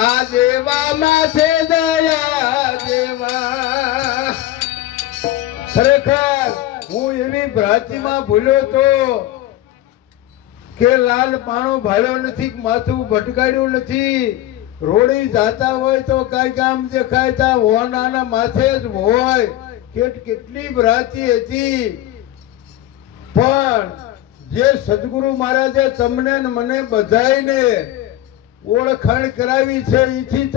આ દેવામાં છે દયા દેવા ખરેખર હું એવી ભ્રાંતિમાં ભૂલ્યો તો કે લાલ પાણો ભાળ્યો નથી, માથું ભટકાડ્યું નથી. રોડી જાતા હોય તો કઈ કામ દેખાય તા હોનાના માથે જ હોય. કેટલી ભ્રાંતિ હતી. પણ જે સદગુરુ મહારાજે તમને ને મને બધાયને ઓળખાણ કરાવી છે ઈ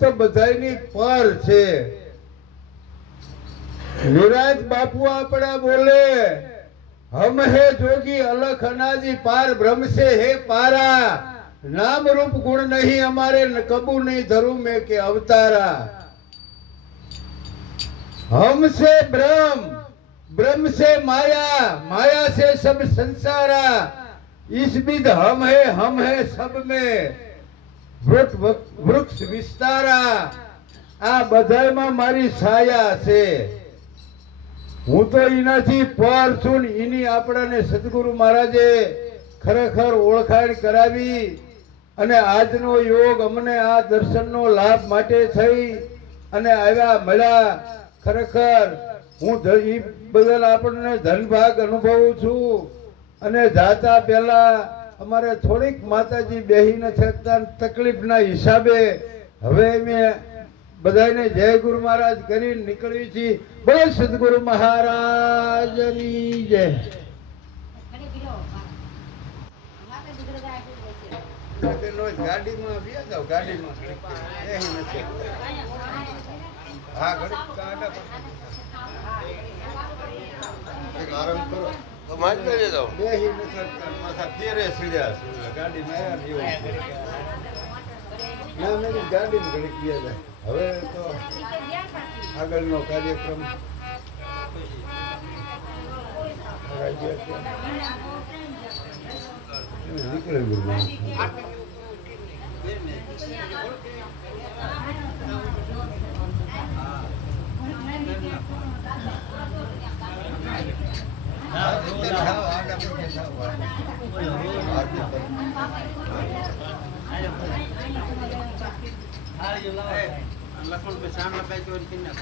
તો બધાયની પર છે. વિરાજ બાપુ આપણા બોલે हम है जोगी अलख अनाजी पार ब्रह्म से है पारा नाम रूप गुण नहीं हमारे कबू नहीं धरू में के अवतारा. हम से ब्रह्म ब्रह्म से माया माया से सब संसारा इस विध हम है सब में वृक्ष विस्तारा. आ बधाईમાં મારી છાયા છે. હું તો એનાથી પર છું. એની આપણાને સદગુરુ મહારાજે ખરેખર ઓળખાણ કરાવી અને આજનો યોગ અમને આ દર્શનનો લાભ માટે થઈ અને આવ્યા મળ્યા. ખરેખર હું એ બદલ આપણને ધનભાગ અનુભવું છું. અને જાતા પહેલા અમારે થોડીક માતાજી બેહી ન શકતા તકલીફના હિસાબે હવે મેં બધાને જય ગુરુ મહારાજ કરી નીકળવી છે. બોલો સદગુરુ મહારાજની જય. ગાડીમાં બેસી જાવ, ગાડીમાં હા આરામ કરો. બેસી નથી માથા ફેરે સીડ્યા ગાડીમાં ના મેં ગાડીમાં ઘડીક ગયા જાય. હવે તો આગળનો કાર્યક્રમ નીકળે લખણ पे शाम लगा के और किन्ना